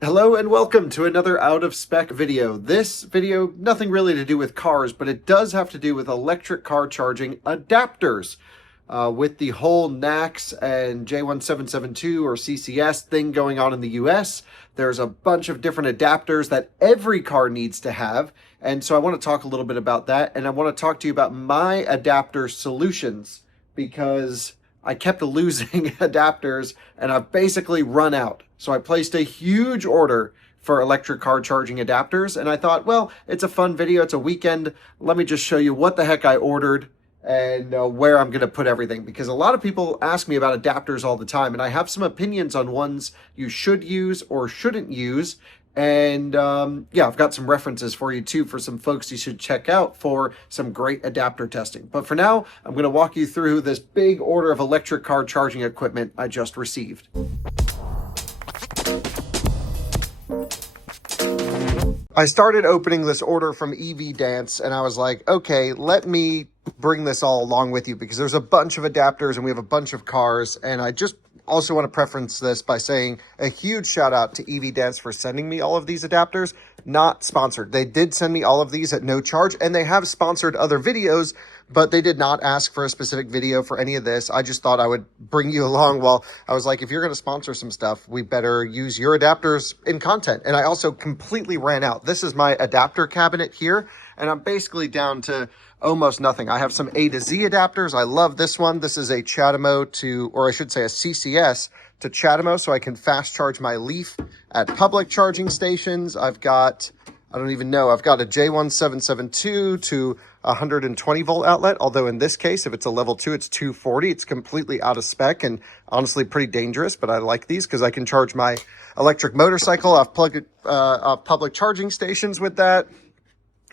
Hello and welcome to another Out of Spec video. This video, nothing really to do with cars, but it does have to do with electric car charging adapters. With the whole NACS and J1772 or CCS thing going on in the US, there's a bunch of different adapters that every car needs to have. And so I want to talk a little bit about that. And I want to talk to you about my adapter solutions because I kept losing adapters and I've basically run out. So I placed a huge order for electric car charging adapters. And I thought, well, it's a fun video. It's a weekend. Let me just show you what the heck I ordered and where I'm going to put everything. Because a lot of people ask me about adapters all the time. And I have some opinions on ones you should use or shouldn't use. And yeah, I've got some references for you too for some folks you should check out for some great adapter testing. But for now, I'm going to walk you through this big order of electric car charging equipment I just received. I started opening this order from EV Dance and I was like, okay, let me bring this all along with you because there's a bunch of adapters and we have a bunch of cars. And I just also want to preference this by saying a huge shout out to EV Dance for sending me all of these adapters. Not sponsored. They did send me all of these at no charge and they have sponsored other videos, but they did not ask for a specific video for any of this. I just thought I would bring you along. Well, I was like, if you're going to sponsor some stuff, we better use your adapters in content. And I also completely ran out. This is my adapter cabinet here, and I'm basically down to almost nothing. I have some A to Z adapters. I love this one. This is a CHAdeMO to, or I should say a CCS to CHAdeMO, so I can fast charge my Leaf at public charging stations. I've got, I don't even know, I've got a J1772 to 120 volt outlet, although in this case, if it's a level 2, it's 240. It's completely out of spec and honestly pretty dangerous, but I like these because I can charge my electric motorcycle off public charging stations with that.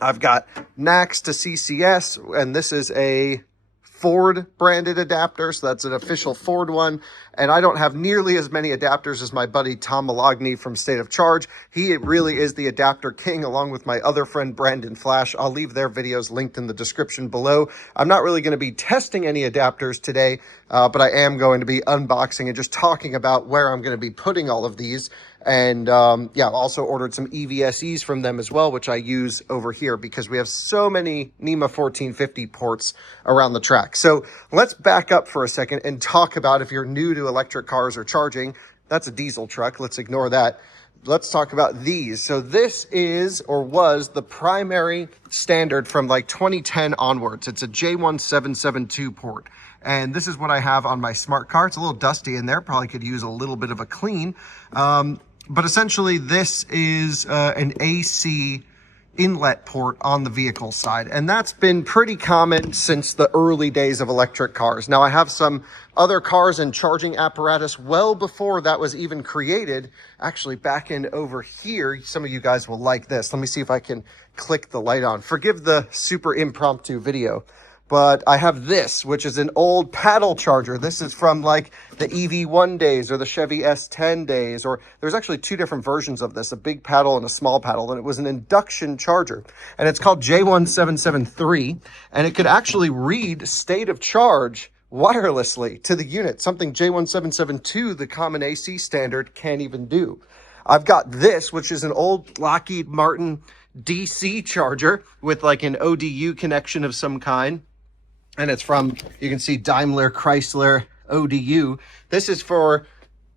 I've got NACS to CCS, and this is a Ford branded adapter, so that's an official Ford one. And I don't have nearly as many adapters as my buddy Tom Malogny from State of Charge. He really is the adapter king, along with my other friend Brandon Flash. I'll leave their videos linked in the description below. I'm not really going to be testing any adapters today, but I am going to be unboxing and just talking about where I'm going to be putting all of these. And yeah, I've also ordered some EVSEs from them as well, which I use over here because we have so many NEMA 1450 ports around the track. So let's back up for a second and talk about if you're new to electric cars or charging. That's a diesel truck. Let's ignore that. Let's talk about these. So this is, or was, the primary standard from like 2010 onwards. It's a J1772 port. And this is what I have on my smart car. It's a little dusty in there. Probably could use a little bit of a clean. But essentially this is an AC inlet port on the vehicle side. And that's been pretty common since the early days of electric cars. Now I have some other cars and charging apparatus well before that was even created. Actually, back in over here, some of you guys will like this. Let me see if I can click the light on. Forgive the super impromptu video. But I have this, which is an old paddle charger. This is from like the EV1 days or the Chevy S10 days, or there's actually two different versions of this, a big paddle and a small paddle, and it was an induction charger. And it's called J1773, and it could actually read state of charge wirelessly to the unit, something J1772, the common AC standard, can't even do. I've got this, which is an old Lockheed Martin DC charger with like an ODU connection of some kind. And it's from, you can see Daimler Chrysler ODU. This is for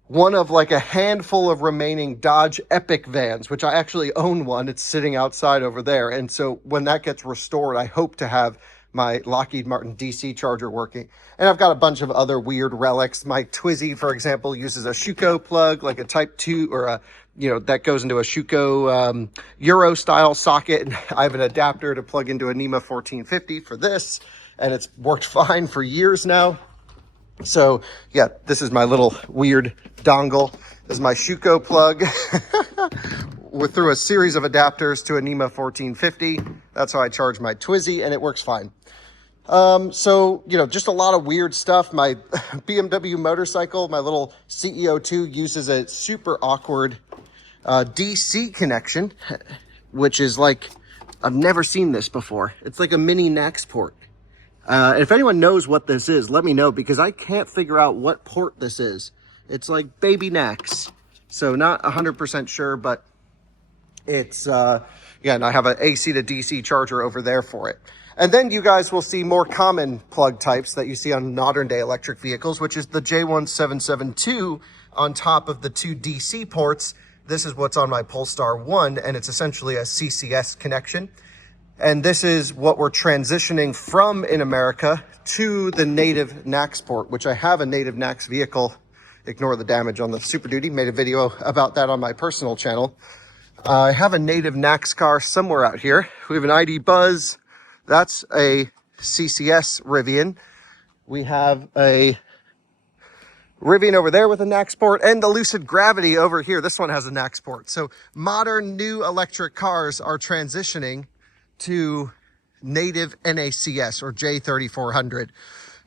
one of like a handful of remaining Dodge Epic vans, which I actually own one. It's sitting outside over there. And so when that gets restored, I hope to have my Lockheed Martin DC charger working. And I've got a bunch of other weird relics. My Twizy, for example, uses a Schuko plug, like a Type 2 or a, you know, that goes into a Schuko Euro style socket. And I have an adapter to plug into a NEMA 1450 for this. And it's worked fine for years now. So yeah, this is my little weird dongle. This is my Schuko plug. We're through a series of adapters to a NEMA 1450. That's how I charge my Twizy, and it works fine. So, you know, just a lot of weird stuff. My BMW motorcycle, my little CEO2, uses a super awkward DC connection, which is like, I've never seen this before. It's like a mini NACS port. If anyone knows what this is, let me know, because I can't figure out what port this is. It's like baby NACS. So not 100% sure, but it's, again, I have an AC to DC charger over there for it. And then you guys will see more common plug types that you see on modern day electric vehicles, which is the J1772 on top of the two DC ports. This is what's on my Polestar 1, and it's essentially a CCS connection. And this is what we're transitioning from in America to the native NACS port, which I have a native NACS vehicle. Ignore the damage on the Super Duty. Made a video about that on my personal channel. I have a native NACS car somewhere out here. We have an ID Buzz. That's a CCS Rivian. We have a Rivian over there with a NACS port, and the Lucid Gravity over here. This one has a NACS port. So modern new electric cars are transitioning to native NACS or J3400.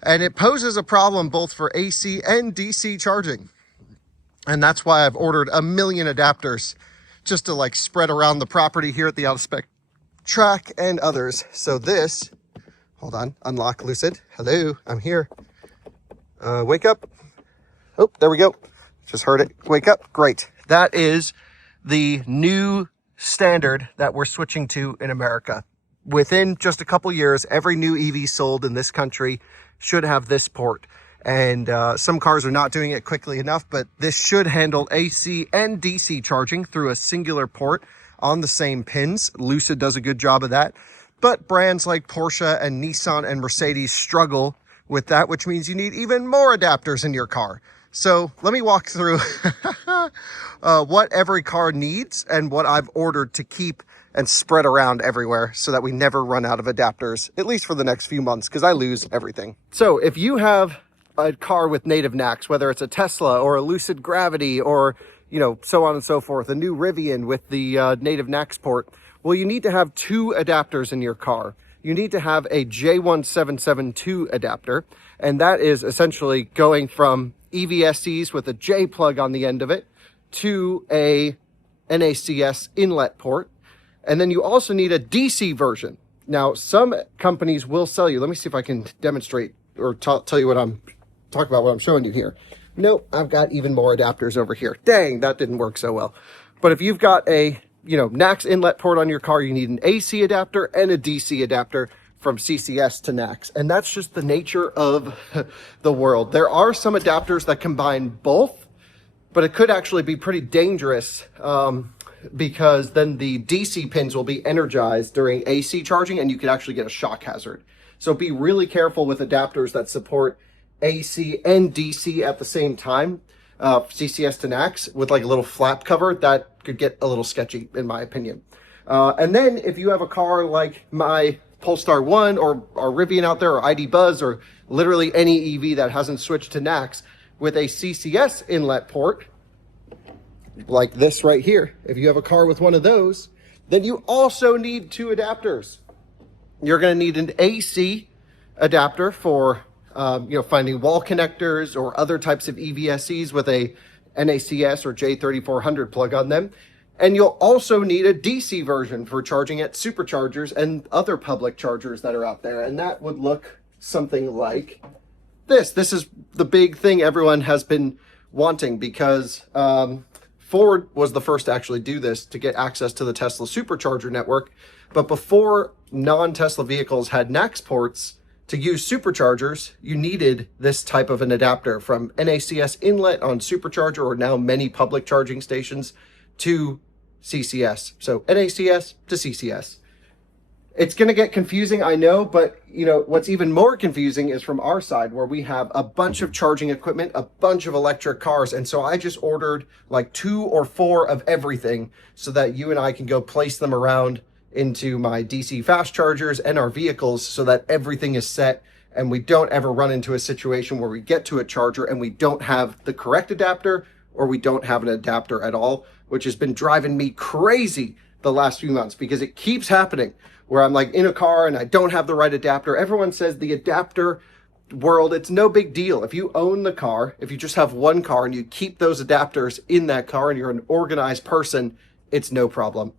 And it poses a problem both for AC and DC charging. And that's why I've ordered 1 million adapters just to like spread around the property here at the Out of Spec track and others. So this, hold on, unlock Lucid. Hello, I'm here. Wake up. Oh, there we go. Just heard it. Wake up. Great. That is the new standard that we're switching to in America. Within just a couple years, every new EV sold in this country should have this port. And some cars are not doing it quickly enough, but this should handle AC and DC charging through a singular port on the same pins. Lucid does a good job of that. But brands like Porsche and Nissan and Mercedes struggle with that, which means you need even more adapters in your car. So let me walk through what every car needs and what I've ordered to keep and spread around everywhere so that we never run out of adapters, at least for the next few months, because I lose everything. So if you have a car with native NACS, whether it's a Tesla or a Lucid Gravity or, you know, so on and so forth, a new Rivian with the native NACS port, well, you need to have 2 adapters in your car. You need to have a J1772 adapter, and that is essentially going from EVSEs with a J plug on the end of it to a NACS inlet port. And then you also need a DC version. Now, some companies will sell you, let me see if I can demonstrate or tell you what I'm talking about, what I'm showing you here. Nope, I've got even more adapters over here. Dang, that didn't work so well. But if you've got a, you know, NACS inlet port on your car, you need an AC adapter and a DC adapter from CCS to NACS. And that's just the nature of the world. There are some adapters that combine both, but it could actually be pretty dangerous because then the DC pins will be energized during AC charging and you could actually get a shock hazard. So be really careful with adapters that support AC and DC at the same time. CCS to NACS with like a little flap cover, that could get a little sketchy in my opinion. And then if you have a car like my Polestar 1 or Rivian out there or ID Buzz or literally any EV that hasn't switched to NACS with a CCS inlet port, like this right here, if you have a car with one of those, then you also need 2 adapters. You're going to need an AC adapter for finding wall connectors or other types of EVSEs with a NACS or J3400 plug on them. And you'll also need a DC version for charging at superchargers and other public chargers that are out there. And that would look something like this. This is the big thing everyone has been wanting because Ford was the first to actually do this to get access to the Tesla supercharger network. But before non-Tesla vehicles had NACS ports, to use superchargers, you needed this type of an adapter from NACS inlet on supercharger or now many public charging stations to CCS. So NACS to CCS. It's going to get confusing, I know, but you know what's even more confusing is from our side where we have a bunch of charging equipment, a bunch of electric cars, and so I just ordered like 2 or 4 of everything so that you and I can go place them around into my DC fast chargers and our vehicles so that everything is set and we don't ever run into a situation where we get to a charger and we don't have the correct adapter or we don't have an adapter at all, which has been driving me crazy the last few months because it keeps happening where I'm like in a car and I don't have the right adapter. Everyone says the adapter world, it's no big deal. If you own the car, if you just have one car and you keep those adapters in that car and you're an organized person, it's no problem.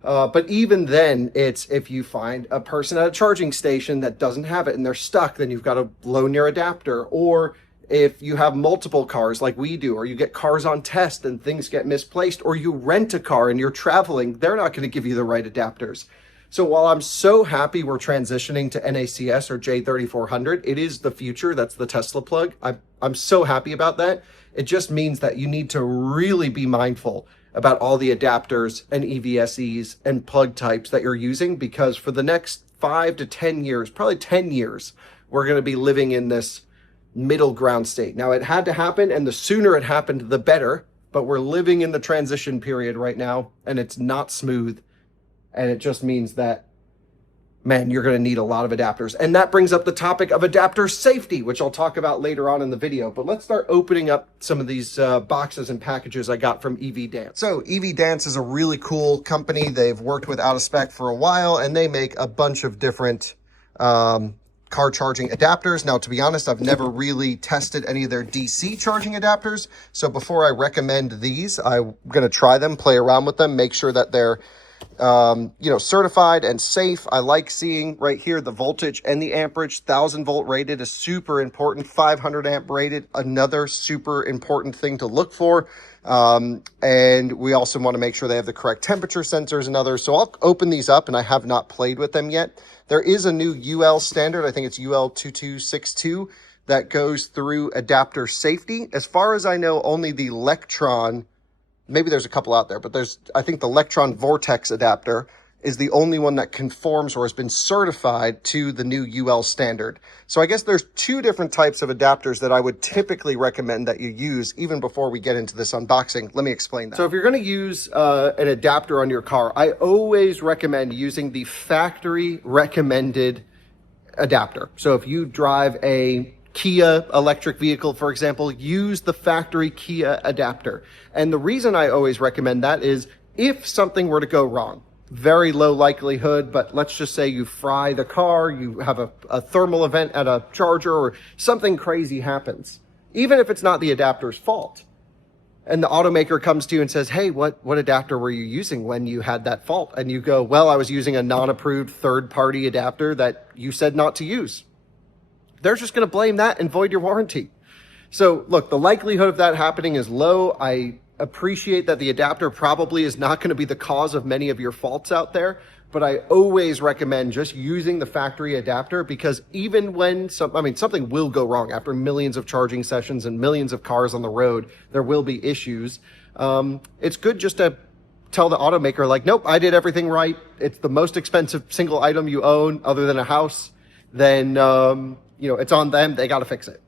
But even then, it's if you find a person at a charging station that doesn't have it and they're stuck, then you've got to loan your adapter. Or If you have multiple cars like we do, or you get cars on test and things get misplaced, or you rent a car and you're traveling, they're not going to give you the right adapters. So while I'm so happy we're transitioning to NACS or J3400, it is the future. That's the Tesla plug. I'm so happy about that. It just means that you need to really be mindful about all the adapters and EVSEs and plug types that you're using, because for the next 5 to 10 years, probably 10 years, we're going to be living in this middle ground state. Now, it had to happen, and the sooner it happened, the better, but we're living in the transition period right now, and it's not smooth, and it just means that, man, you're going to need a lot of adapters. And that brings up the topic of adapter safety, which I'll talk about later on in the video. But let's start opening up some of these boxes and packages I got from EV Dance. So EV Dance is a really cool company. They've worked with Out of Spec for a while, and they make a bunch of different car charging adapters. Now, to be honest, I've never really tested any of their DC charging adapters. So before I recommend these, I'm going to try them, play around with them, make sure that they're certified and safe. I like seeing right here the voltage and the amperage. 1000 volt rated is super important. 500 amp rated, another super important thing to look for. And we also want to make sure they have the correct temperature sensors and others. So I'll open these up, and I have not played with them yet. There is a new UL standard, I think it's UL 2262, that goes through adapter safety. As far as I know, only the Electron, maybe there's a couple out there, but I think the Electron Vortex adapter is the only one that conforms or has been certified to the new UL standard. So I guess there's two different types of adapters that I would typically recommend that you use even before we get into this unboxing. Let me explain that. So if you're going to use an adapter on your car, I always recommend using the factory recommended adapter. So if you drive a Kia electric vehicle, for example, use the factory Kia adapter. And the reason I always recommend that is if something were to go wrong, very low likelihood, but let's just say you fry the car, you have a thermal event at a charger, or something crazy happens, even if it's not the adapter's fault, and the automaker comes to you and says, hey, what adapter were you using when you had that fault? And you go, well, I was using a non-approved third-party adapter that you said not to use. They're just going to blame that and void your warranty. So look, the likelihood of that happening is low. I appreciate that the adapter probably is not going to be the cause of many of your faults out there, but I always recommend just using the factory adapter, because even when something will go wrong after millions of charging sessions and millions of cars on the road, there will be issues. It's good just to tell the automaker, like, nope, I did everything right. It's the most expensive single item you own other than a house. Then, it's on them. They got to fix it.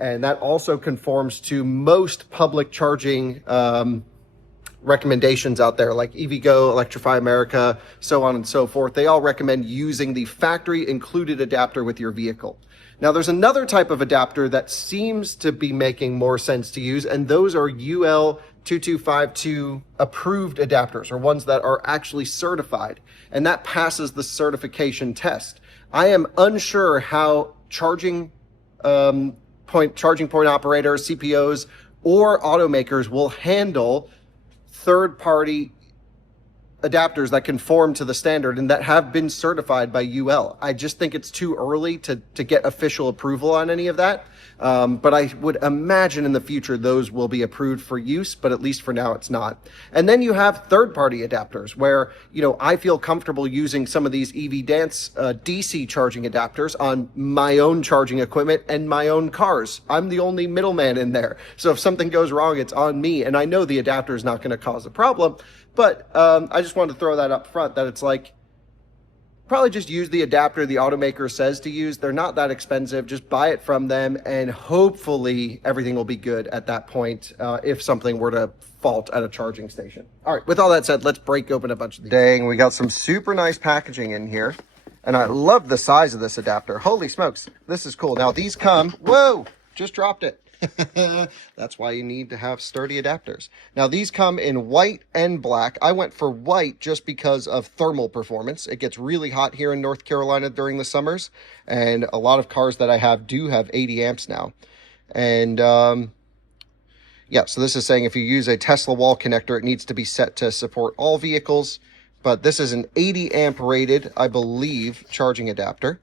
And that also conforms to most public charging recommendations out there, like EVgo, Electrify America, so on and so forth. They all recommend using the factory included adapter with your vehicle. Now, there's another type of adapter that seems to be making more sense to use, and those are UL 2252 approved adapters, or ones that are actually certified, and that passes the certification test. I am unsure how charging point operators, CPOs, or automakers will handle third-party adapters that conform to the standard and that have been certified by UL. I just think it's too early to get official approval on any of that. But I would imagine in the future those will be approved for use, but at least for now it's not. And then you have third-party adapters where, I feel comfortable using some of these EV Dance DC charging adapters on my own charging equipment and my own cars. I'm the only middleman in there. So if something goes wrong, it's on me. And I know the adapter is not going to cause a problem, but I just wanted to throw that up front, that it's like, probably just use the adapter the automaker says to use. They're not that expensive. Just buy it from them, and hopefully everything will be good at that point if something were to fault at a charging station. All right, with all that said, let's break open a bunch of these. Dang, we got some super nice packaging in here, and I love the size of this adapter. Holy smokes, this is cool. Now these come, whoa, just dropped it. That's why you need to have sturdy adapters. Now these come in white and black. I went for white just because of thermal performance. It gets really hot here in North Carolina during the summers, and a lot of cars that I have do have 80 amps now. And yeah, so this is saying if you use a Tesla wall connector, it needs to be set to support all vehicles, but this is an 80 amp rated, I believe, charging adapter.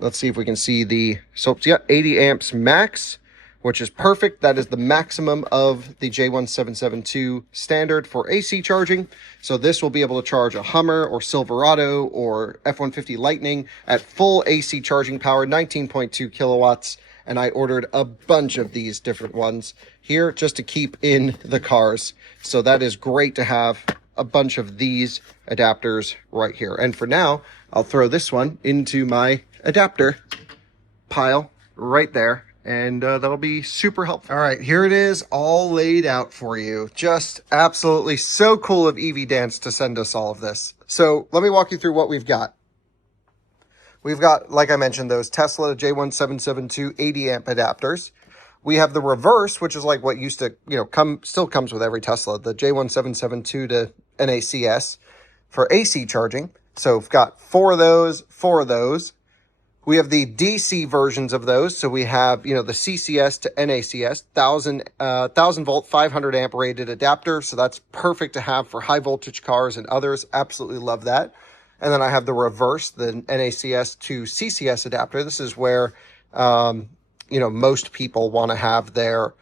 Let's see if we can see the, so yeah, 80 amps max. which is perfect. That is the maximum of the J1772 standard for AC charging. So this will be able to charge a Hummer or Silverado or F-150 Lightning at full AC charging power, 19.2 kilowatts. And I ordered a bunch of these different ones here just to keep in the cars. So that is great to have a bunch of these adapters right here. And for now, I'll throw this one into my adapter pile right there, and that'll be super helpful. All right, here it is all laid out for you. Just absolutely so cool of EV Dance to send us all of this. So let me walk you through what we've got. We've got, like I mentioned, those Tesla J1772 80 amp adapters. We have the reverse, which is like what used to, still comes with every Tesla, the J1772 to NACS for AC charging. So we've got four of those. We have the DC versions of those. So we have, the CCS to NACS, 1000 volt, 500 amp rated adapter. So that's perfect to have for high voltage cars and others. Absolutely love that. And then I have the reverse, the NACS to CCS adapter. This is where, most people want to have their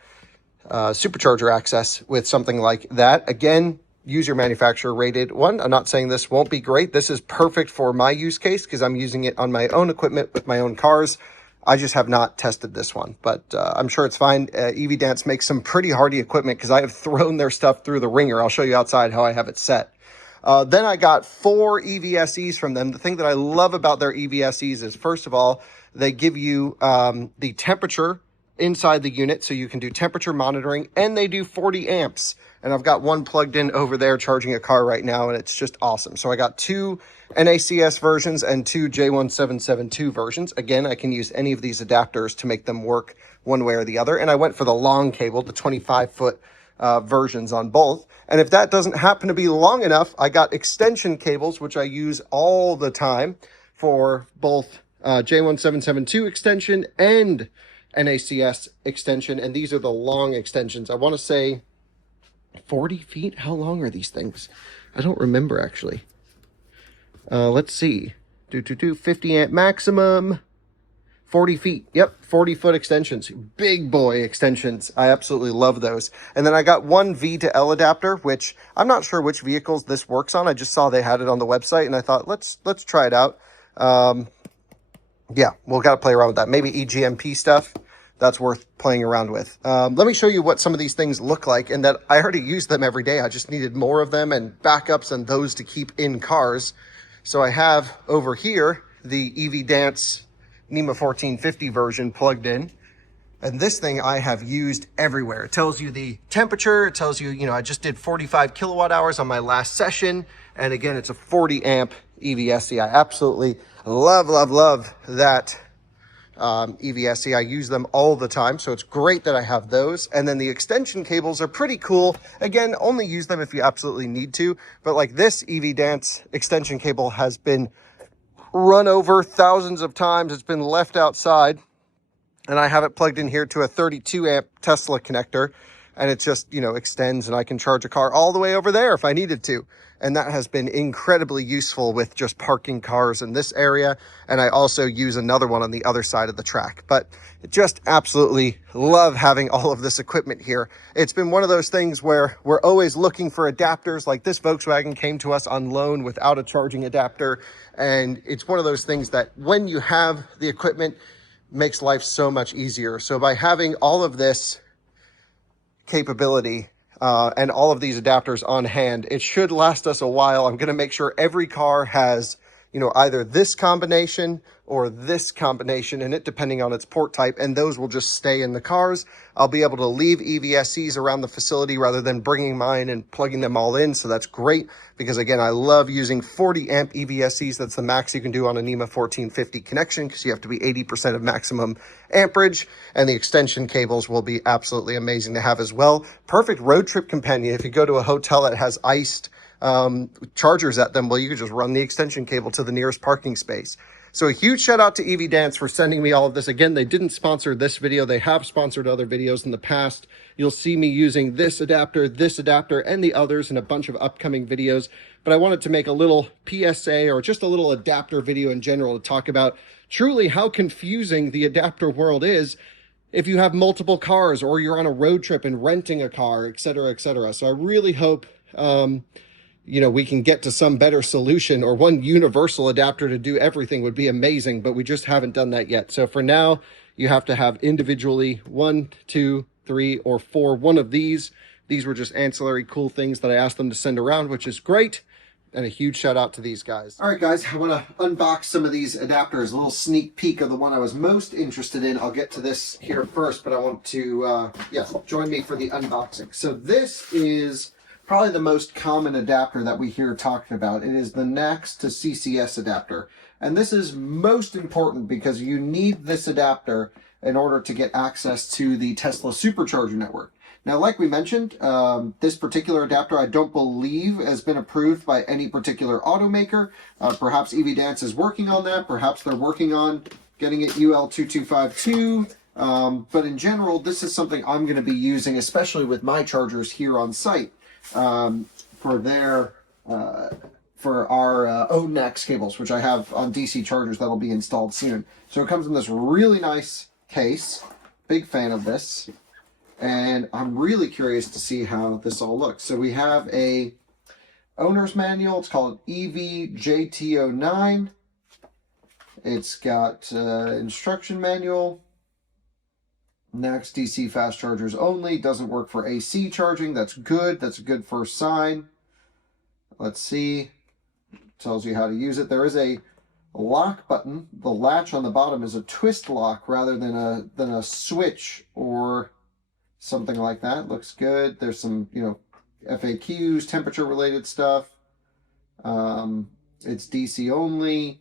supercharger access with something like that. Again, use your manufacturer rated one. I'm not saying this won't be great. This is perfect for my use case because I'm using it on my own equipment with my own cars. I just have not tested this one, but I'm sure it's fine. EV Dance makes some pretty hardy equipment because I have thrown their stuff through the ringer. I'll show you outside how I have it set. Then I got 4 EVSEs from them. The thing that I love about their EVSEs is, first of all, they give you the temperature inside the unit, so you can do temperature monitoring, and they do 40 amps. And I've got one plugged in over there charging a car right now, and it's just awesome. So I got 2 NACS versions and 2 J1772 versions. Again, I can use any of these adapters to make them work one way or the other. And I went for the long cable, the 25-foot versions on both. And if that doesn't happen to be long enough, I got extension cables, which I use all the time for both J1772 extension and NACS extension. And these are the long extensions. I want to say 40 feet. How long are these things? I don't remember actually. Let's see. 50 amp maximum. 40 feet. Yep, 40-foot extensions. Big boy extensions. I absolutely love those. And then I got one V to L adapter, which I'm not sure which vehicles this works on. I just saw they had it on the website, and I thought, let's try it out. Yeah, we'll got to play around with that. Maybe EGMP stuff. That's worth playing around with. Let me show you what some of these things look like, and that I already use them every day. I just needed more of them and backups and those to keep in cars. So I have over here the EV Dance NEMA 1450 version plugged in. And this thing I have used everywhere. It tells you the temperature. It tells you, I just did 45 kilowatt hours on my last session. And again, it's a 40 amp EVSE. I absolutely love that EVSE. I use them all the time. So it's great that I have those. And then the extension cables are pretty cool. Again, only use them if you absolutely need to. But like this EV Dance extension cable has been run over thousands of times. It's been left outside, and I have it plugged in here to a 32 amp Tesla connector, and it just, extends, and I can charge a car all the way over there if I needed to. And that has been incredibly useful with just parking cars in this area. And I also use another one on the other side of the track. But just absolutely love having all of this equipment here. It's been one of those things where we're always looking for adapters. Like this Volkswagen came to us on loan without a charging adapter. And it's one of those things that when you have the equipment, makes life so much easier. So by having all of this capability and all of these adapters on hand, it should last us a while. I'm going to make sure every car has, either this combination or this combination, and it depending on its port type, and those will just stay in the cars. I'll be able to leave EVSEs around the facility rather than bringing mine and plugging them all in. So that's great because, again, I love using 40 amp EVSEs. That's the max you can do on a NEMA 1450 connection because you have to be 80% of maximum amperage, and the extension cables will be absolutely amazing to have as well. Perfect road trip companion. If you go to a hotel that has iced chargers at them, well, you can just run the extension cable to the nearest parking space. So a huge shout out to EV Dance for sending me all of this. Again, they didn't sponsor this video. They have sponsored other videos in the past. You'll see me using this adapter, and the others in a bunch of upcoming videos. But I wanted to make a little PSA or just a little adapter video in general to talk about truly how confusing the adapter world is. if you have multiple cars or you're on a road trip and renting a car, et cetera, et cetera. So I really hope, we can get to some better solution, or one universal adapter to do everything would be amazing, but we just haven't done that yet. So for now, you have to have individually 1, 2, 3, or 4, one of these. These were just ancillary cool things that I asked them to send around, which is great. And a huge shout out to these guys. All right, guys, I want to unbox some of these adapters, a little sneak peek of the one I was most interested in. I'll get to this here first, but I want to, join me for the unboxing. So this is probably the most common adapter that we hear talking about. It is the NACS to CCS adapter. And this is most important because you need this adapter in order to get access to the Tesla supercharger network. Now, like we mentioned, this particular adapter I don't believe has been approved by any particular automaker. Perhaps EVDance is working on that. Perhaps they're working on getting it UL2252. But in general, this is something I'm going to be using, especially with my chargers here on site, for our own NACS cables, which I have on DC chargers that'll be installed soon. So it comes in this really nice case. Big fan of this. And I'm really curious to see how this all looks. So we have a owner's manual. It's called EVJT09. It's got instruction manual. NACS DC fast chargers only. Doesn't work for AC charging. That's good. That's a good first sign. Let's see. Tells you how to use it. There is a lock button. The latch on the bottom is a twist lock rather than a switch or something like that. Looks good. There's some, FAQs, temperature related stuff. It's DC only.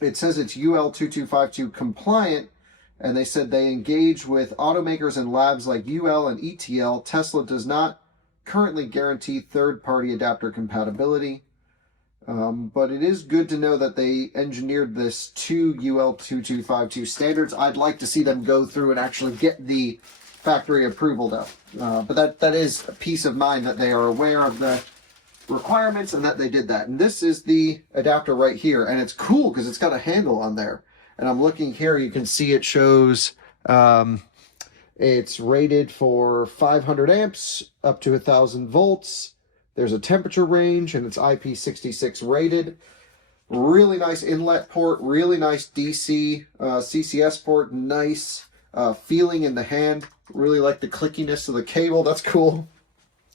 It says it's UL2252 compliant, and they said they engage with automakers and labs like UL and ETL. Tesla does not currently guarantee third-party adapter compatibility. But it is good to know that they engineered this to UL2252 standards. I'd like to see them go through and actually get the factory approval though. But that is a peace of mind that they are aware of the requirements and that they did that. And this is the adapter right here. And it's cool because it's got a handle on there. And I'm looking here, you can see it shows it's rated for 500 amps up to 1,000 volts. There's a temperature range and it's IP66 rated. Really nice inlet port, really nice DC CCS port, nice feeling in the hand. Really like the clickiness of the cable. That's cool.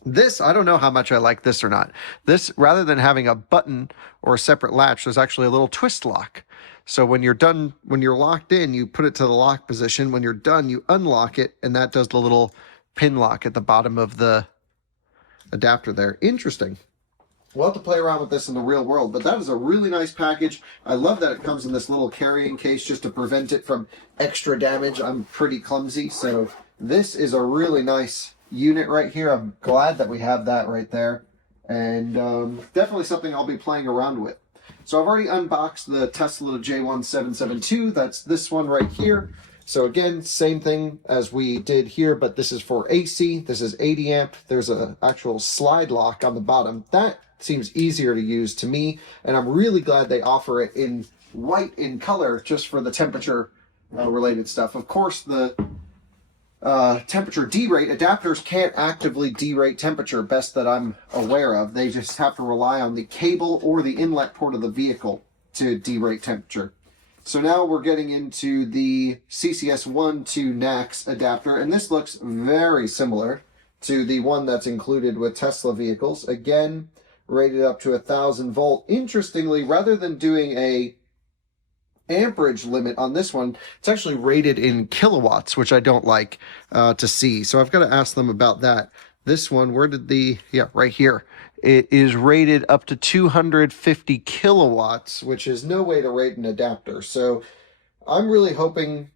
This, I don't know how much I like this or not. This, rather than having a button or a separate latch, there's actually a little twist lock. So when you're done, when you're locked in, you put it to the lock position. When you're done, you unlock it, and that does the little pin lock at the bottom of the adapter there. Interesting. We'll have to play around with this in the real world, but that is a really nice package. I love that it comes in this little carrying case just to prevent it from extra damage. I'm pretty clumsy, so this is a really nice unit right here. I'm glad that we have that right there, and definitely something I'll be playing around with. So I've already unboxed the Tesla J1772. That's this one right here. So again, same thing as we did here, but this is for AC. This is 80 amp. There's an actual slide lock on the bottom. That seems easier to use to me, and I'm really glad they offer it in white in color just for the temperature related stuff. Of course, the temperature derate, adapters can't actively derate temperature, best that I'm aware of. They just have to rely on the cable or the inlet port of the vehicle to derate temperature. So now we're getting into the CCS1 to NACS adapter, and this looks very similar to the one that's included with Tesla vehicles. Again, rated up to 1,000 volt. Interestingly, rather than doing a amperage limit on this one, it's actually rated in kilowatts, which I don't like to see. So I've got to ask them about that. This one, where did right here. It is rated up to 250 kilowatts, which is no way to rate an adapter. So I'm really hoping,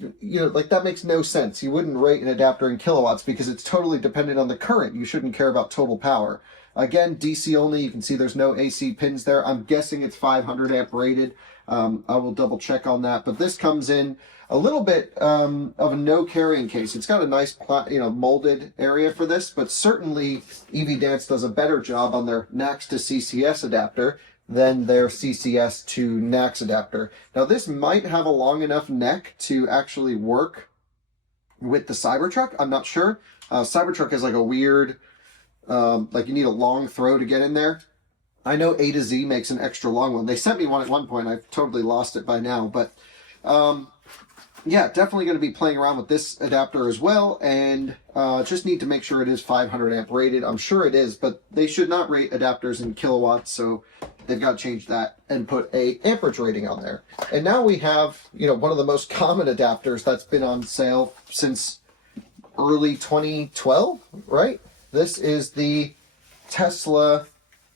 that makes no sense. You wouldn't rate an adapter in kilowatts because it's totally dependent on the current. You shouldn't care about total power. Again, DC only. You can see there's no AC pins there. I'm guessing it's 500 amp rated. I will double check on that. But this comes in a little bit of a no carrying case. It's got a nice, molded area for this, but certainly EVDance does a better job on their NACS to CCS adapter. than their CCS to NACS adapter. Now this might have a long enough neck to actually work with the Cybertruck. I'm not sure. Cybertruck is like a weird, like you need a long throw to get in there. I know A to Z makes an extra long one. They sent me one at one point. I've totally lost it by now. But yeah, definitely going to be playing around with this adapter as well. And just need to make sure it is 500 amp rated. I'm sure it is, but they should not rate adapters in kilowatts. So they've got to change that and put a amperage rating on there. And now we have, you know, one of the most common adapters that's been on sale since early 2012, right? This is the Tesla,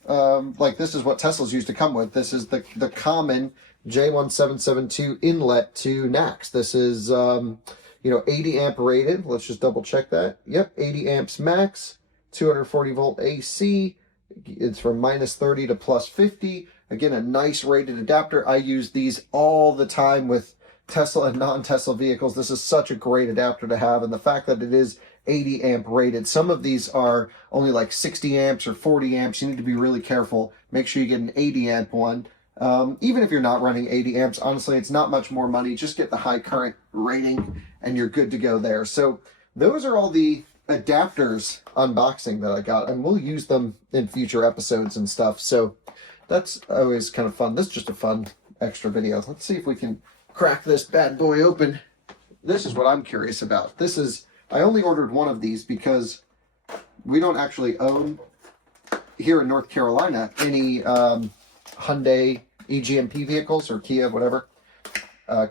like this is what Teslas used to come with. This is the common J1772 inlet to NACS. This is, you know, 80 amp rated. Let's just double check that. Yep, 80 amps max, 240 volt AC. It's from -30 to +50. Again, a nice rated adapter. I use these all the time with Tesla and non-Tesla vehicles. This is such a great adapter to have, and the fact that it is 80 amp rated. Some of these are only like 60 amps or 40 amps. You need to be really careful. Make sure you get an 80 amp one. Even if you're not running 80 amps, honestly, it's not much more money. Just get the high current rating and you're good to go there. So those are all the adapters unboxing that I got, and we'll use them in future episodes and stuff. So that's always kind of fun. This is just a fun extra video. Let's see if we can crack this bad boy open. This is what I'm curious about. This is, I only ordered one of these because we don't actually own here in North Carolina any Hyundai eGMP vehicles or Kia, whatever.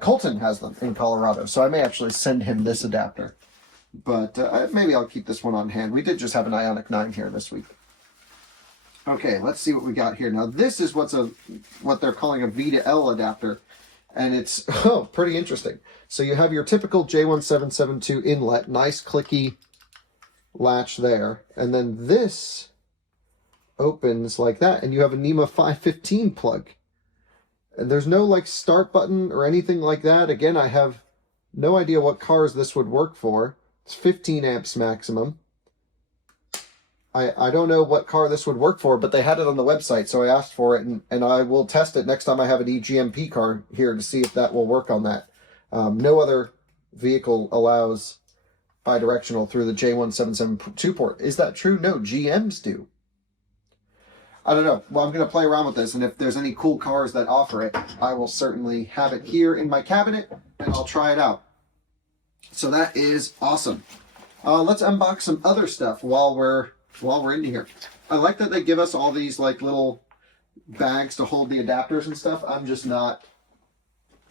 Colton has them in Colorado, so I may actually send him this adapter. But maybe I'll keep this one on hand. We did just have an Ioniq 9 here this week. Okay, let's see what we got here. Now this is what they're calling a V to L adapter. And it's, oh, pretty interesting. So you have your typical J1772 inlet, nice clicky latch there. And then this opens like that, and you have a NEMA 515 plug. And there's no like start button or anything like that. Again, I have no idea what cars this would work for. It's 15 amps maximum. I don't know what car this would work for, but they had it on the website, so I asked for it, and I will test it next time I have an eGMP car here to see if that will work on that. No other vehicle allows bidirectional through the J1772 port. Is that true? No, GMs do. I don't know. Well, I'm going to play around with this, and if there's any cool cars that offer it, I will certainly have it here in my cabinet, and I'll try it out. So that is awesome. Let's unbox some other stuff while we're in here. I like that they give us all these like little bags to hold the adapters and stuff. I'm just not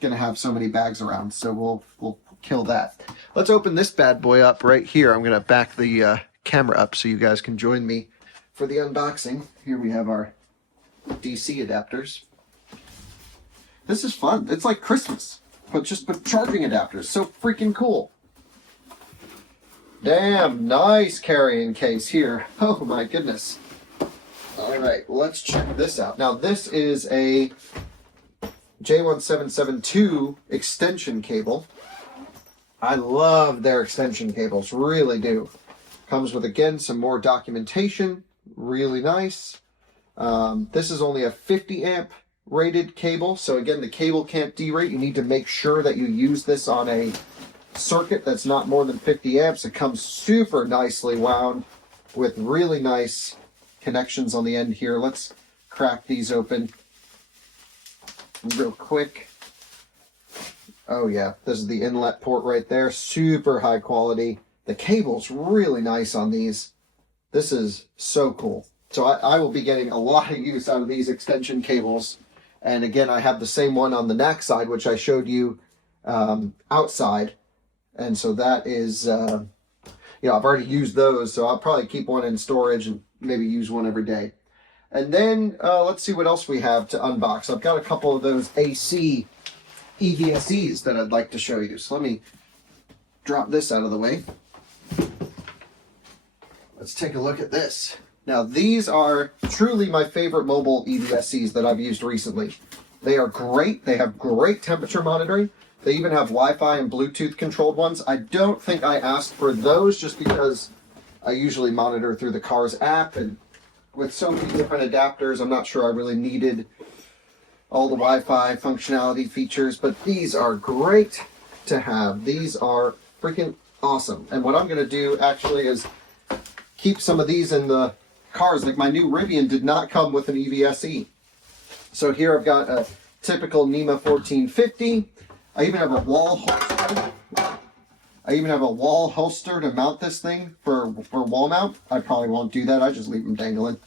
gonna have so many bags around, so we'll kill that. Let's open this bad boy up right here. I'm gonna back the camera up so you guys can join me for the unboxing. Here we have our DC adapters. This is fun. It's like Christmas, but just with charging adapters. So freaking cool. Damn, nice carrying case here. Oh my goodness. All right, let's check this out. Now this is a J1772 extension cable. I love their extension cables, really do. Comes with, again, some more documentation, really nice. This is only a 50 amp rated cable, so again, the cable can't derate. You need to make sure that you use this on a circuit that's not more than 50 amps. It comes super nicely wound with really nice connections on the end here. Let's crack these open real quick. Oh yeah, this is the inlet port right there. Super high quality. The cable's really nice on these. This is so cool. So I will be getting a lot of use out of these extension cables. And again, I have the same one on the NACS side, which I showed you outside. And so that is, you know, I've already used those, so I'll probably keep one in storage and maybe use one every day. And then let's see what else we have to unbox. I've got a couple of those AC EVSEs that I'd like to show you. So let me drop this out of the way. Let's take a look at this. Now, these are truly my favorite mobile EVSEs that I've used recently. They are great. They have great temperature monitoring. They even have Wi-Fi and Bluetooth controlled ones. I don't think I asked for those just because I usually monitor through the car's app, and with so many different adapters, I'm not sure I really needed all the Wi-Fi functionality features, but these are great to have. These are freaking awesome. And what I'm going to do actually is keep some of these in the cars. Like my new Rivian did not come with an EVSE. So here I've got a typical NEMA 1450. I even have a wall holster. To mount this thing for wall mount. I probably won't do that. I just leave them dangling.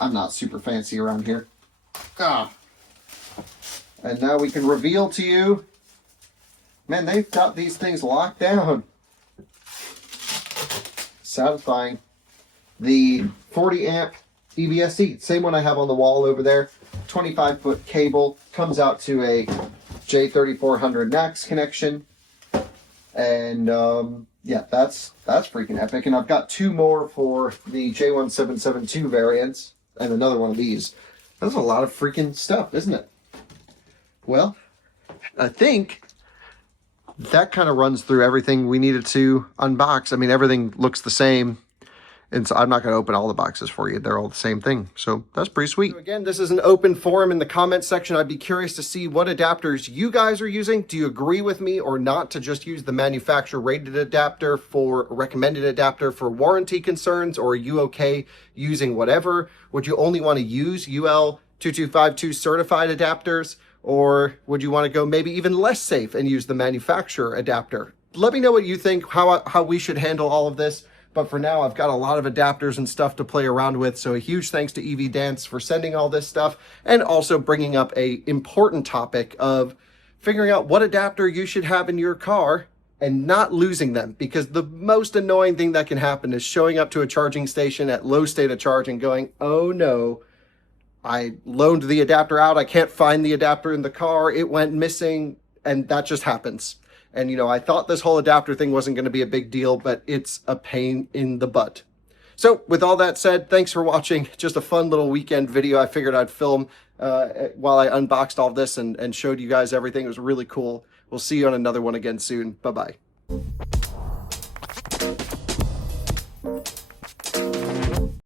I'm not super fancy around here. And now we can reveal to you, man, they've got these things locked down. Satisfying. The 40 amp EVSE, same one I have on the wall over there. 25-foot cable, comes out to a J3400 NACS connection. And yeah, that's freaking epic. And I've got two more for the J1772 variants and another one of these. That's a lot of freaking stuff, isn't it? Well, I think that kind of runs through everything we needed to unbox. I mean, everything looks the same. And so I'm not going to open all the boxes for you. They're all the same thing. So that's pretty sweet. So again, this is an open forum in the comments section. I'd be curious to see what adapters you guys are using. Do you agree with me or not to just use the manufacturer rated adapter for recommended adapter for warranty concerns? Or are you okay using whatever? Would you only want to use UL 2252 certified adapters? Or would you want to go maybe even less safe and use the manufacturer adapter? Let me know what you think, how we should handle all of this. But for now, I've got a lot of adapters and stuff to play around with. So a huge thanks to EV Dance for sending all this stuff and also bringing up a important topic of figuring out what adapter you should have in your car and not losing them. Because the most annoying thing that can happen is showing up to a charging station at low state of charge and going, oh no, I loaned the adapter out. I can't find the adapter in the car. It went missing. And that just happens. And, you know, I thought this whole adapter thing wasn't going to be a big deal, but it's a pain in the butt. So with all that said, thanks for watching. Just a fun little weekend video I figured I'd film while I unboxed all this and showed you guys everything. It was really cool. We'll see you on another one again soon. Bye-bye.